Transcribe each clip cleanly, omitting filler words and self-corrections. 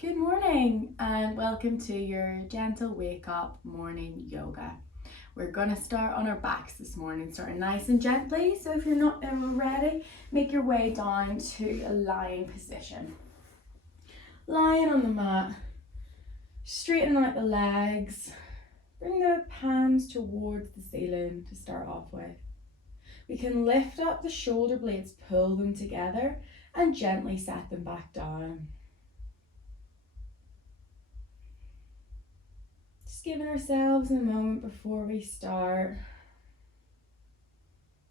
Good morning and welcome to your gentle wake up morning yoga. We're going to start on our backs this morning, starting nice and gently. So if you're not ready, make your way down to a lying position. Lying on the mat, straighten out the legs, bring the palms towards the ceiling to start off with. We can lift up the shoulder blades, pull them together and gently set them back down. Just giving ourselves a moment before we start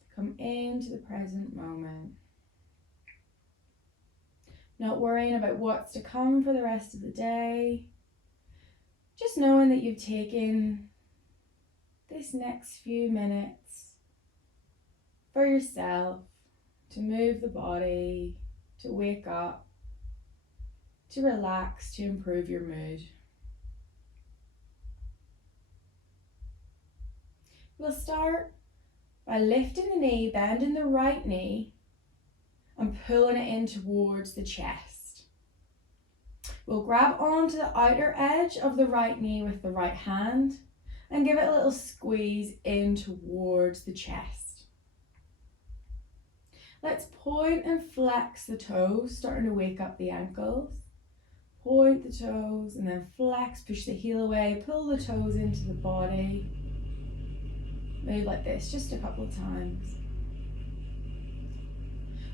to come into the present moment. Not worrying about what's to come for the rest of the day. Just knowing that you've taken this next few minutes for yourself to move the body, to wake up, to relax, to improve your mood. We'll start by lifting the knee, bending the right knee and pulling it in towards the chest. We'll grab onto the outer edge of the right knee with the right hand and give it a little squeeze in towards the chest. Let's point and flex the toes, starting to wake up the ankles. Point the toes and then flex, push the heel away, pull the toes into the body. Move like this just a couple of times.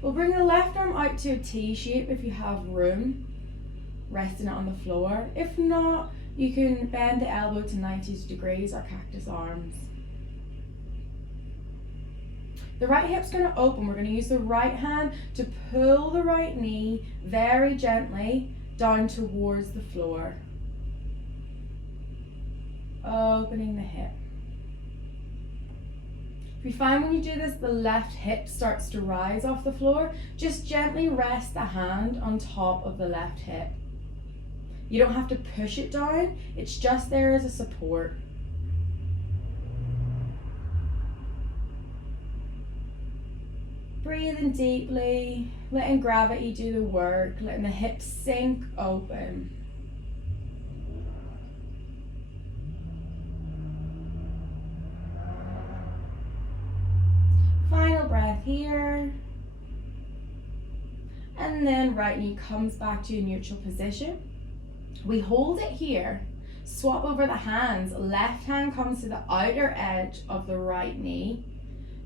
We'll bring the left arm out to a T shape if you have room, resting it on the floor. If not, you can bend the elbow to 90 degrees or cactus arms. The right hip's going to open. We're going to use the right hand to pull the right knee very gently down towards the floor. Opening the hip. If you find when you do this, the left hip starts to rise off the floor, just gently rest the hand on top of the left hip. You don't have to push it down, it's just there as a support. Breathing deeply, letting gravity do the work, letting the hips sink open. Final breath here. And then right knee comes back to a neutral position. We hold it here. Swap over the hands. Left hand comes to the outer edge of the right knee.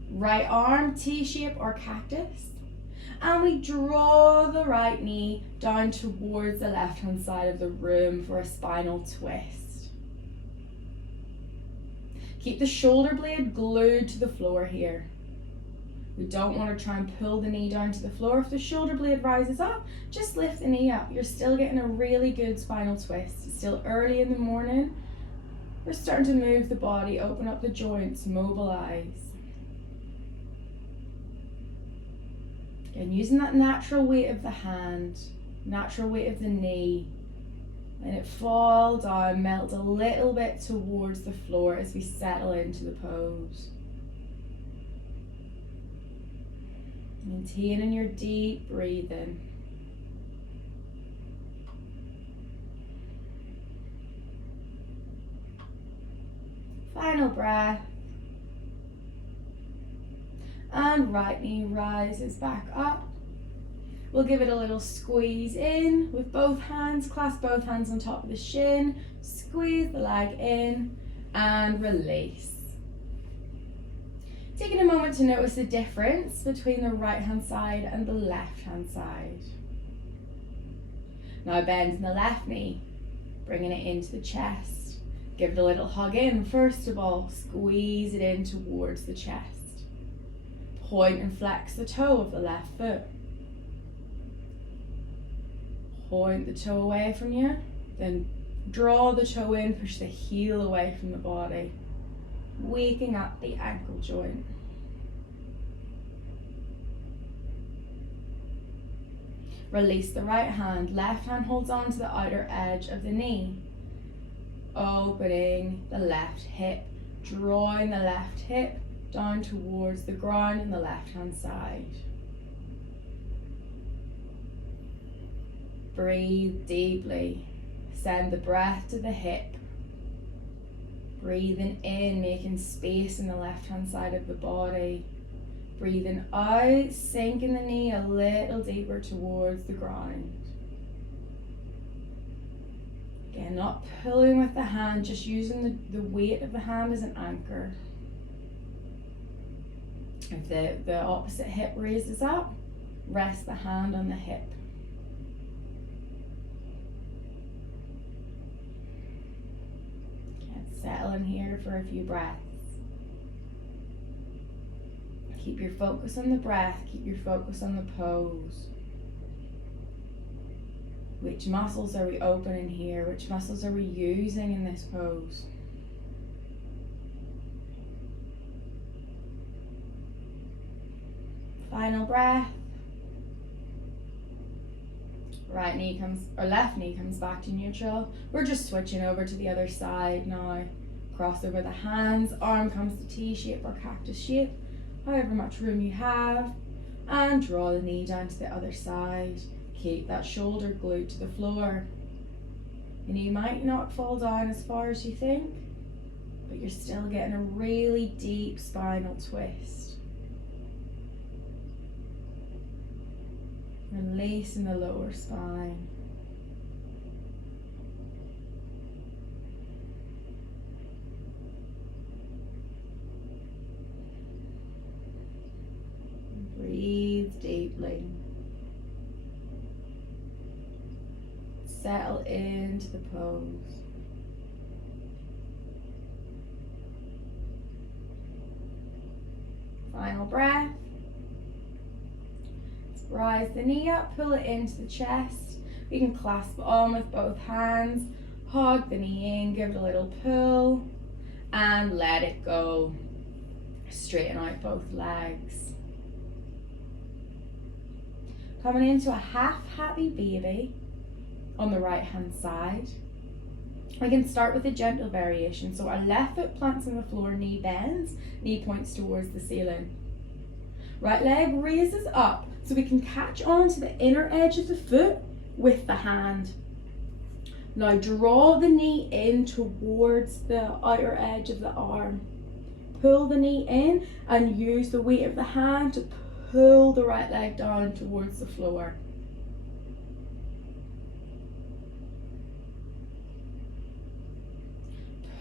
Right arm, T-shape or cactus. And we draw the right knee down towards the left hand side of the room for a spinal twist. Keep the shoulder blade glued to the floor here. We don't want to try and pull the knee down to the floor. If the shoulder blade rises up, just lift the knee up. You're still getting a really good spinal twist. It's still early in the morning. We're starting to move the body, open up the joints, mobilize. Again, using that natural weight of the hand, natural weight of the knee. Let it fall down, melt a little bit towards the floor as we settle into the pose. Maintaining your deep breathing. Final breath. And right knee rises back up. We'll give it a little squeeze in with both hands. Clasp both hands on top of the shin. Squeeze the leg in and release. Taking a moment to notice the difference between the right hand side and the left hand side. Now bending the left knee, bringing it into the chest. Give it a little hug in. First of all, squeeze it in towards the chest. Point and flex the toe of the left foot. Point the toe away from you, then draw the toe in, push the heel away from the body. Waking up the ankle joint. Release the right hand. Left hand holds on to the outer edge of the knee. Opening the left hip. Drawing the left hip down towards the ground on the left hand side. Breathe deeply. Send the breath to the hip. Breathing in, making space in the left-hand side of the body. Breathing out, sinking the knee a little deeper towards the ground. Again, not pulling with the hand, just using the weight of the hand as an anchor. If the opposite hip raises up, rest the hand on the hip. Settle in here for a few breaths. Keep your focus on the breath, keep your focus on the pose. Which muscles are we opening here? Which muscles are we using in this pose? Final breath. Right knee comes, or left knee comes back to neutral. We're just switching over to the other side now. Cross over the hands, arm comes to T shape or cactus shape, however much room you have, and draw the knee down to the other side. Keep that shoulder glued to the floor. The knee might not fall down as far as you think, but you're still getting a really deep spinal twist. Releasing the lower spine. Breathe deeply. Settle into the pose. Final breath. Rise the knee up, pull it into the chest. You can clasp on with both hands, hug the knee in, give it a little pull, and let it go. Straighten out both legs. Coming into a half happy baby on the right hand side. We can start with a gentle variation. So our left foot plants on the floor, knee bends, knee points towards the ceiling. Right leg raises up so we can catch on to the inner edge of the foot with the hand. Now draw the knee in towards the outer edge of the arm. Pull the knee in and use the weight of the hand to pull the right leg down towards the floor.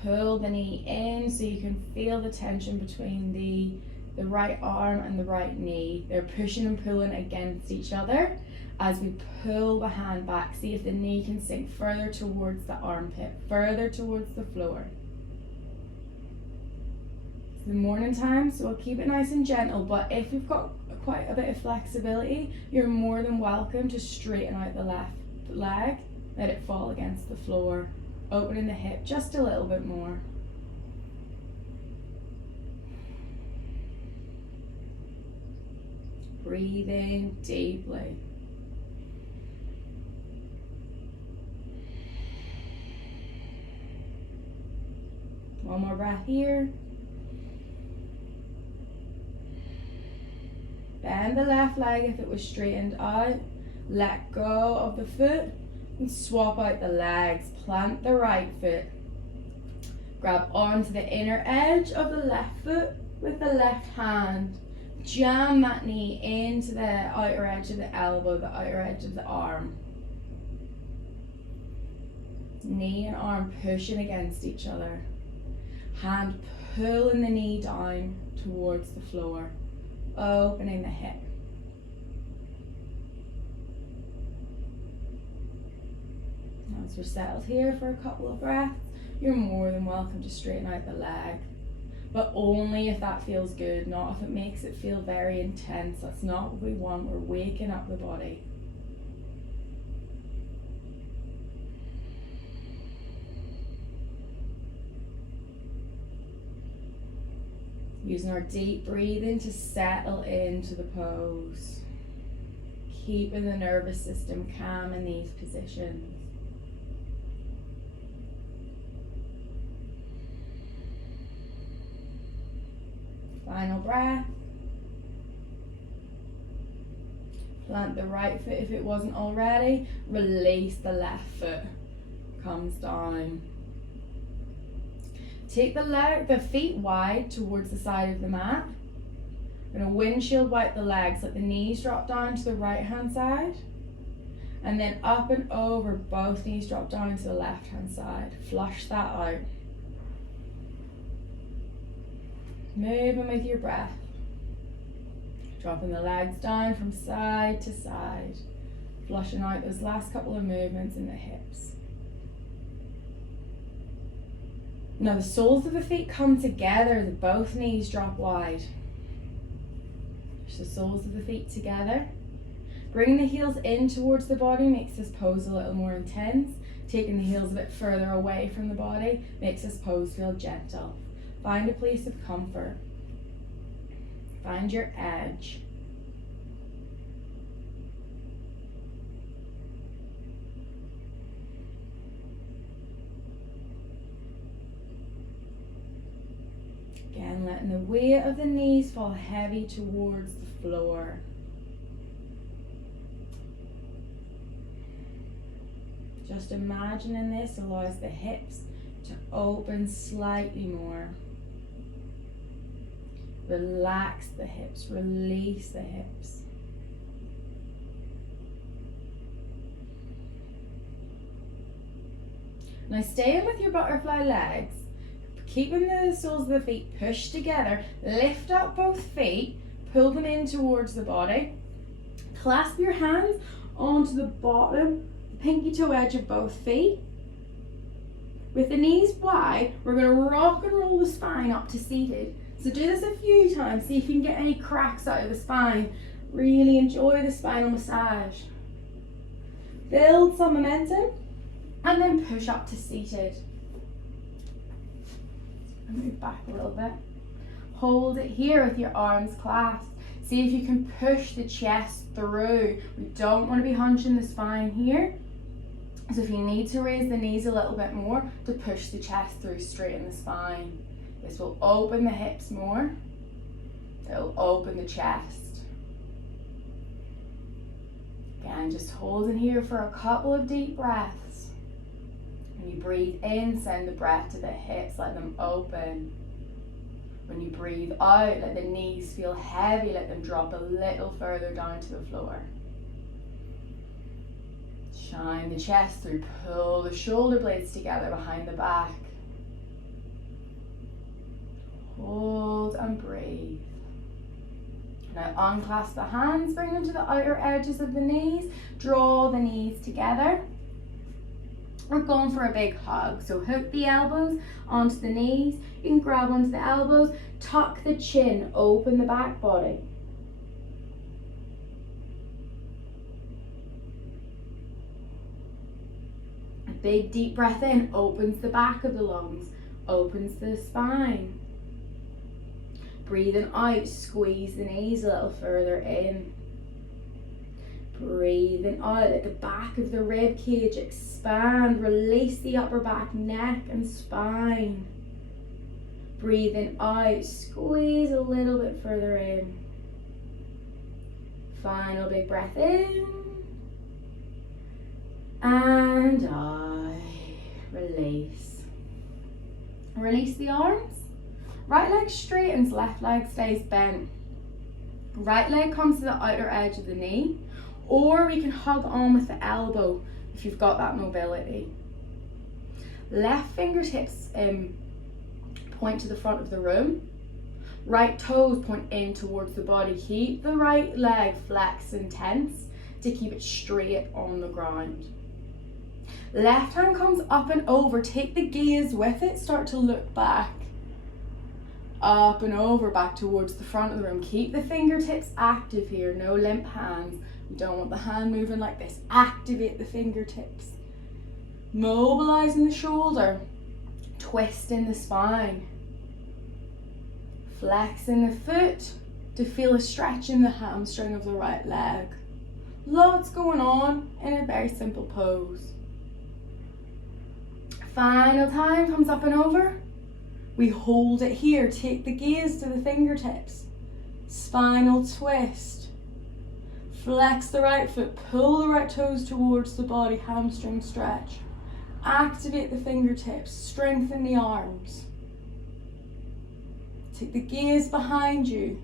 Pull the knee in so you can feel the tension between the right arm and the right knee. They're pushing and pulling against each other as we pull the hand back. See if the knee can sink further towards the armpit, further towards the floor. It's the morning time, so we'll keep it nice and gentle, but if you've got quite a bit of flexibility, you're more than welcome to straighten out the left leg, let it fall against the floor, opening the hip just a little bit more. Breathing deeply. One more breath here. Bend the left leg if it was straightened out. Let go of the foot and swap out the legs. Plant the right foot. Grab onto the inner edge of the left foot with the left hand. Jam that knee into the outer edge of the elbow, the outer edge of the arm. Knee and arm pushing against each other. Hand pulling the knee down towards the floor, opening the hip. Once we're settled here for a couple of breaths, you're more than welcome to straighten out the leg. But only if that feels good, not if it makes it feel very intense. That's not what we want. We're waking up the body. Using our deep breathing to settle into the pose. Keeping the nervous system calm in these positions. Final breath. Plant the right foot if it wasn't already. Release the left foot. Comes down. Take the feet wide towards the side of the mat. We're going to windshield wipe the legs. Let the knees drop down to the right hand side. And then up and over, both knees drop down into the left hand side. Flush that out. Moving with your breath. Dropping the legs down from side to side. Flushing out those last couple of movements in the hips. Now the soles of the feet come together, both knees drop wide. Push the soles of the feet together. Bringing the heels in towards the body makes this pose a little more intense. Taking the heels a bit further away from the body makes this pose feel gentle. Find a place of comfort. Find your edge. Again, letting the weight of the knees fall heavy towards the floor. Just imagining this allows the hips to open slightly more. Relax the hips, release the hips. Now stay in with your butterfly legs, keeping the soles of the feet pushed together. Lift up both feet, pull them in towards the body. Clasp your hands onto the bottom, pinky toe edge of both feet. With the knees wide, we're going to rock and roll the spine up to seated. So do this a few times, see if you can get any cracks out of the spine. Really enjoy the spinal massage. Build some momentum and then push up to seated. And move back a little bit. Hold it here with your arms clasped. See if you can push the chest through. We don't want to be hunching the spine here. So if you need to raise the knees a little bit more to push the chest through, straighten the spine. This will open the hips more. It'll open the chest. Again, just holding here for a couple of deep breaths. When you breathe in, send the breath to the hips, let them open. When you breathe out, let the knees feel heavy, let them drop a little further down to the floor. Shine the chest through, pull the shoulder blades together behind the back. Hold and breathe. Now unclasp the hands, bring them to the outer edges of the knees, draw the knees together. We're going for a big hug, so hook the elbows onto the knees, you can grab onto the elbows, tuck the chin, open the back body. A big deep breath in, opens the back of the lungs, opens the spine. Breathing out, squeeze the knees a little further in. Breathing out, let the back of the rib cage expand. Release the upper back, neck and spine. Breathing out, squeeze a little bit further in. Final big breath in. And out. Release. Release the arms. Right leg straightens, left leg stays bent. Right leg comes to the outer edge of the knee, or we can hug on with the elbow if you've got that mobility. Left fingertips point to the front of the room. Right toes point in towards the body. Keep the right leg flexed and tense to keep it straight on the ground. Left hand comes up and over. Take the gaze with it. Start to look back. Up and over, back towards the front of the room. Keep the fingertips active here, no limp hands. You don't want the hand moving like this. Activate the fingertips. Mobilizing the shoulder, twisting the spine. Flexing the foot to feel a stretch in the hamstring of the right leg. Lots going on in a very simple pose. Final time, comes up and over. We hold it here, take the gaze to the fingertips. Spinal twist. Flex the right foot, pull the right toes towards the body, hamstring stretch. Activate the fingertips, strengthen the arms. Take the gaze behind you.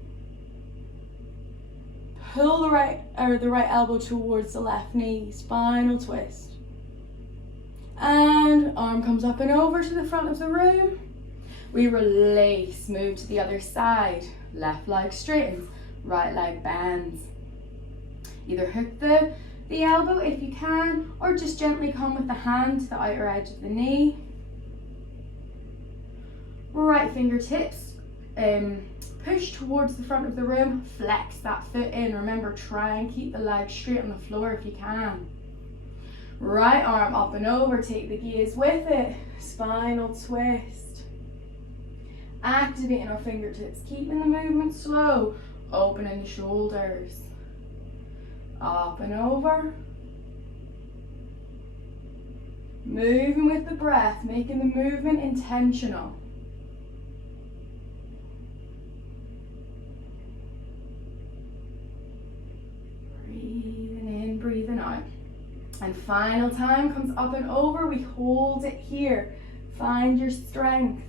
Pull the right elbow towards the left knee, spinal twist. And arm comes up and over to the front of the room. We release, move to the other side. Left leg straightens, right leg bends. Either hook the elbow if you can, or just gently come with the hand to the outer edge of the knee. Right fingertips push towards the front of the room, flex that foot in. Remember, try and keep the leg straight on the floor if you can. Right arm up and over, take the gaze with it, spinal twist. Activating our fingertips, keeping the movement slow, opening the shoulders. Up and over. Moving with the breath, making the movement intentional. Breathing in, breathing out. And final time comes up and over, we hold it here. Find your strength.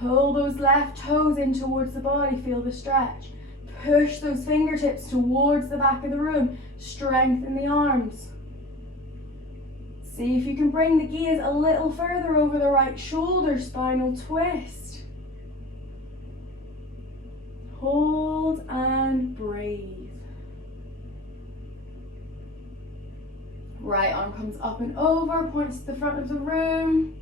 Pull those left toes in towards the body, feel the stretch. Push those fingertips towards the back of the room. Strengthen the arms. See if you can bring the gaze a little further over the right shoulder, spinal twist. Hold and breathe. Right arm comes up and over, points to the front of the room.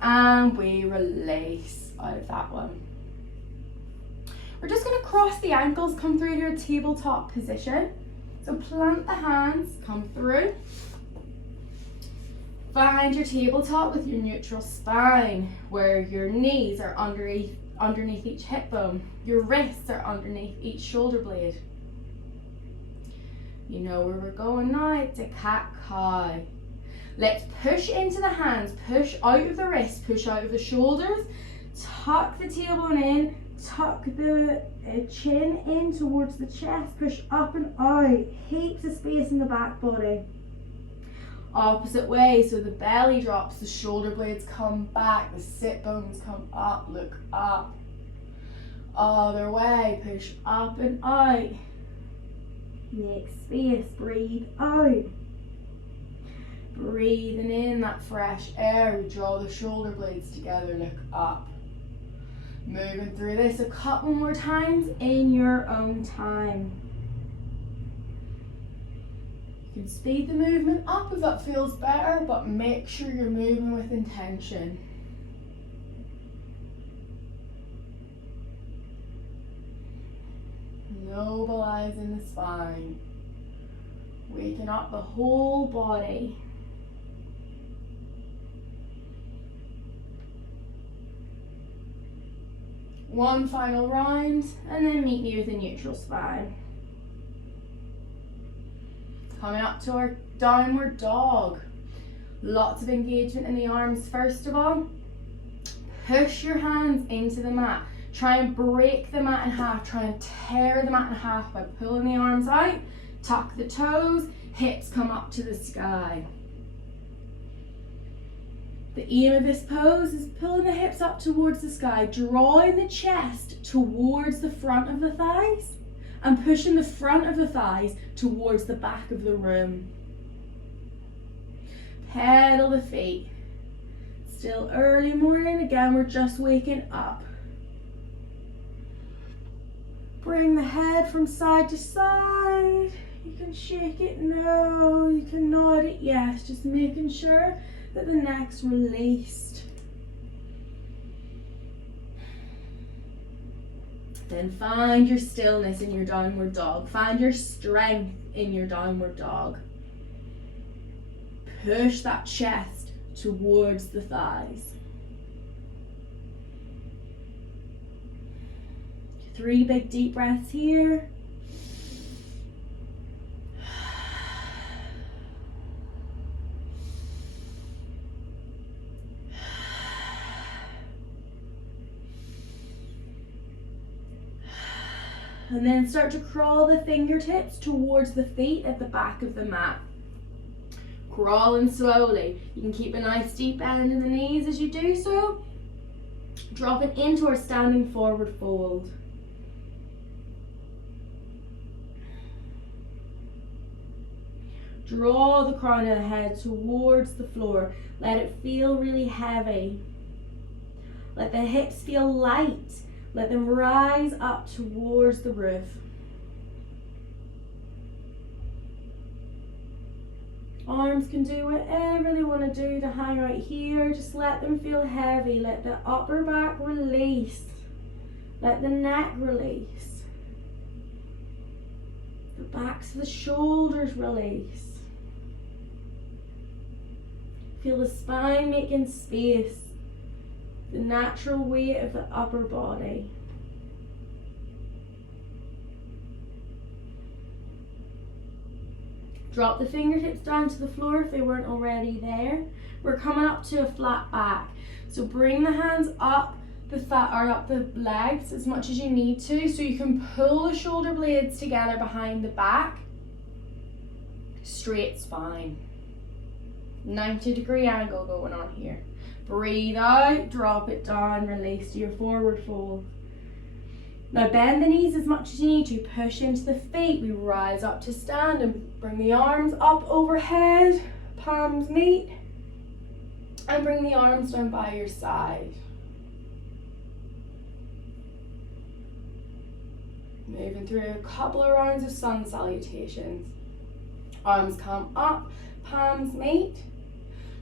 And we release out of that one. We're just going to cross the ankles, come through to a tabletop position. So plant the hands, come through. Find your tabletop with your neutral spine, where your knees are underneath each hip bone. Your wrists are underneath each shoulder blade. You know where we're going now, it's a cat-cow. Let's push into the hands, push out of the wrists, push out of the shoulders, tuck the tailbone in, tuck the chin in towards the chest, push up and out, heaps of space in the back body. Opposite way, so the belly drops, the shoulder blades come back, the sit bones come up, look up. Other way, push up and out. Make space, breathe out. Breathing in that fresh air, we draw the shoulder blades together, look up. Moving through this a couple more times in your own time. You can speed the movement up if that feels better, but make sure you're moving with intention. Mobilizing the spine. Waking up the whole body. One final round, and then meet me with a neutral spine. Coming up to our downward dog. Lots of engagement in the arms first of all. Push your hands into the mat. Try and break the mat in half. Try and tear the mat in half by pulling the arms out. Tuck the toes. Hips come up to the sky. The aim of this pose is pulling the hips up towards the sky, drawing the chest towards the front of the thighs and pushing the front of the thighs towards the back of the room. Pedal the feet. Still early morning, again we're just waking up. Bring the head from side to side. You can shake it no, you can nod it yes, just making sure that the neck's released. Then find your stillness in your downward dog. Find your strength in your downward dog. Push that chest towards the thighs. 3 big deep breaths here. And then start to crawl the fingertips towards the feet at the back of the mat. Crawling slowly. You can keep a nice deep bend in the knees as you do so. Drop it into our standing forward fold. Draw the crown of the head towards the floor. Let it feel really heavy. Let the hips feel light. Let them rise up towards the roof. Arms can do whatever they want to do to hang out here. Just let them feel heavy. Let the upper back release. Let the neck release. The backs of the shoulders release. Feel the spine making space. The natural weight of the upper body. Drop the fingertips down to the floor if they weren't already there. We're coming up to a flat back. So bring the hands up up the legs as much as you need to, so you can pull the shoulder blades together behind the back. Straight spine. 90-degree angle going on here. Breathe out, drop it down, release to your forward fold. Now bend the knees as much as you need to, push into the feet. We rise up to stand and bring the arms up overhead, palms meet, and bring the arms down by your side. Moving through a couple of rounds of sun salutations. Arms come up, palms meet,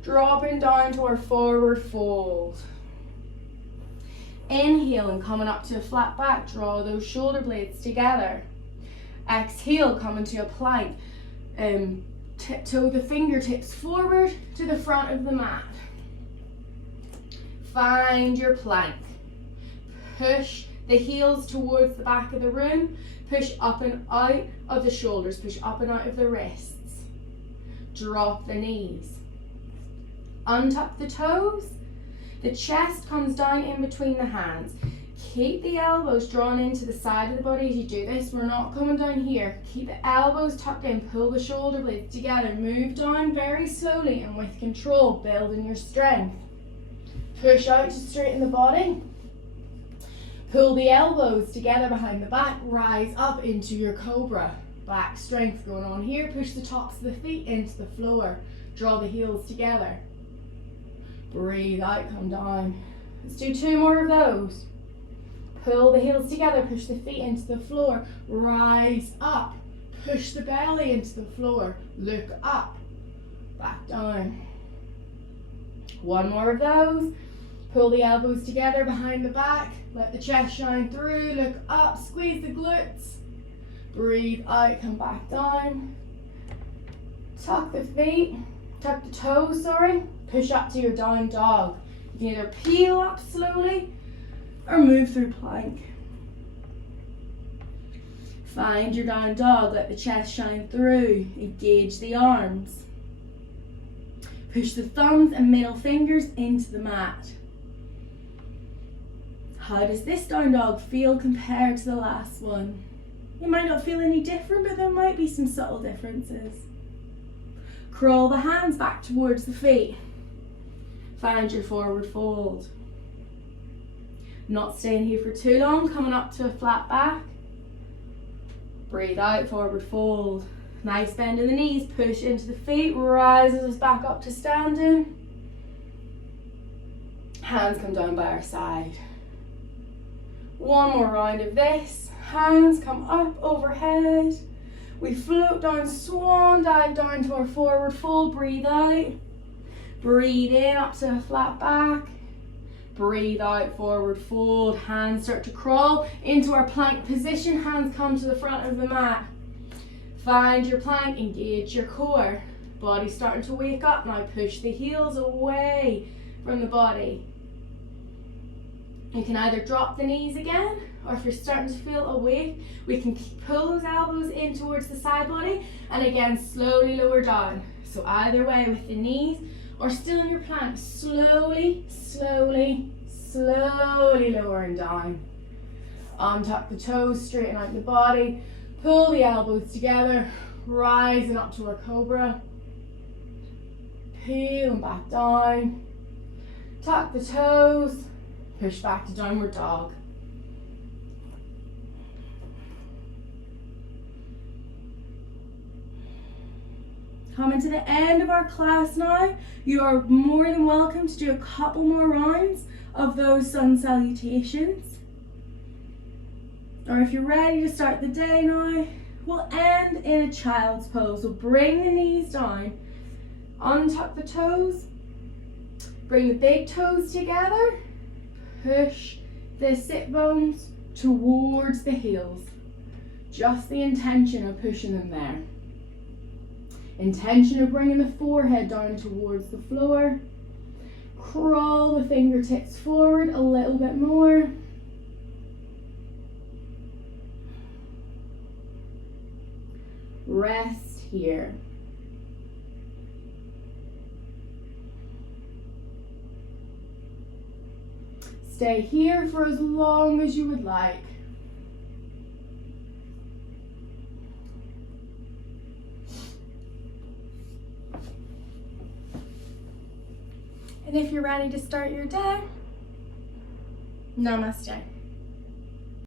dropping down to our forward fold. Inhale and coming up to a flat back, draw those shoulder blades together. Exhale, coming to a plank. Tiptoe the fingertips forward to the front of the mat. Find your plank. Push the heels towards the back of the room. Push up and out of the shoulders. Push up and out of the wrists. Drop the knees. Untuck the toes. The chest comes down in between the hands. Keep the elbows drawn into the side of the body as you do this. We're not coming down here. Keep the elbows tucked in. Pull the shoulder blades together. Move down very slowly and with control, building your strength. Push out to straighten the body. Pull the elbows together behind the back. Rise up into your cobra. Back strength going on here. Push the tops of the feet into the floor. Draw the heels together. Breathe out, come down. Let's do 2 more of those. Pull the heels together, push the feet into the floor. Rise up. Push the belly into the floor. Look up. Back down. 1 more of those. Pull the elbows together behind the back. Let the chest shine through. Look up. Squeeze the glutes. Breathe out. Come back down. Tuck the feet. Tuck the toes, sorry. Push up to your down dog. You can either peel up slowly or move through plank. Find your down dog. Let the chest shine through. Engage the arms. Push the thumbs and middle fingers into the mat. How does this down dog feel compared to the last one? You might not feel any different, but there might be some subtle differences. Crawl the hands back towards the feet. Find your forward fold. Not staying here for too long, coming up to a flat back. Breathe out, forward fold. Nice bend in the knees, push into the feet, rises us back up to standing. Hands come down by our side. 1 more round of this. Hands come up overhead. We float down, swan dive down to our forward fold. Breathe out. Breathe in up to a flat back. Breathe out, forward fold. Hands start to crawl into our plank position. Hands come to the front of the mat. Find your plank, engage your core. Body starting to wake up. Now push the heels away from the body. You can either drop the knees again, or if you're starting to feel awake, we can pull those elbows in towards the side body and again slowly lower down. So either way with the knees or still in your plank, slowly, slowly, slowly lowering down. Untuck the toes, straighten out the body, pull the elbows together, rising up to our cobra. Peel and back down. Tuck the toes, push back to downward dog. Coming to the end of our class now, you are more than welcome to do a couple more rounds of those sun salutations. Or if you're ready to start the day now, we'll end in a child's pose. We'll bring the knees down, untuck the toes, bring the big toes together, push the sit bones towards the heels. Just the intention of pushing them there. Intention of bringing the forehead down towards the floor. Crawl the fingertips forward a little bit more. Rest here. Stay here for as long as you would like. And if you're ready to start your day, namaste.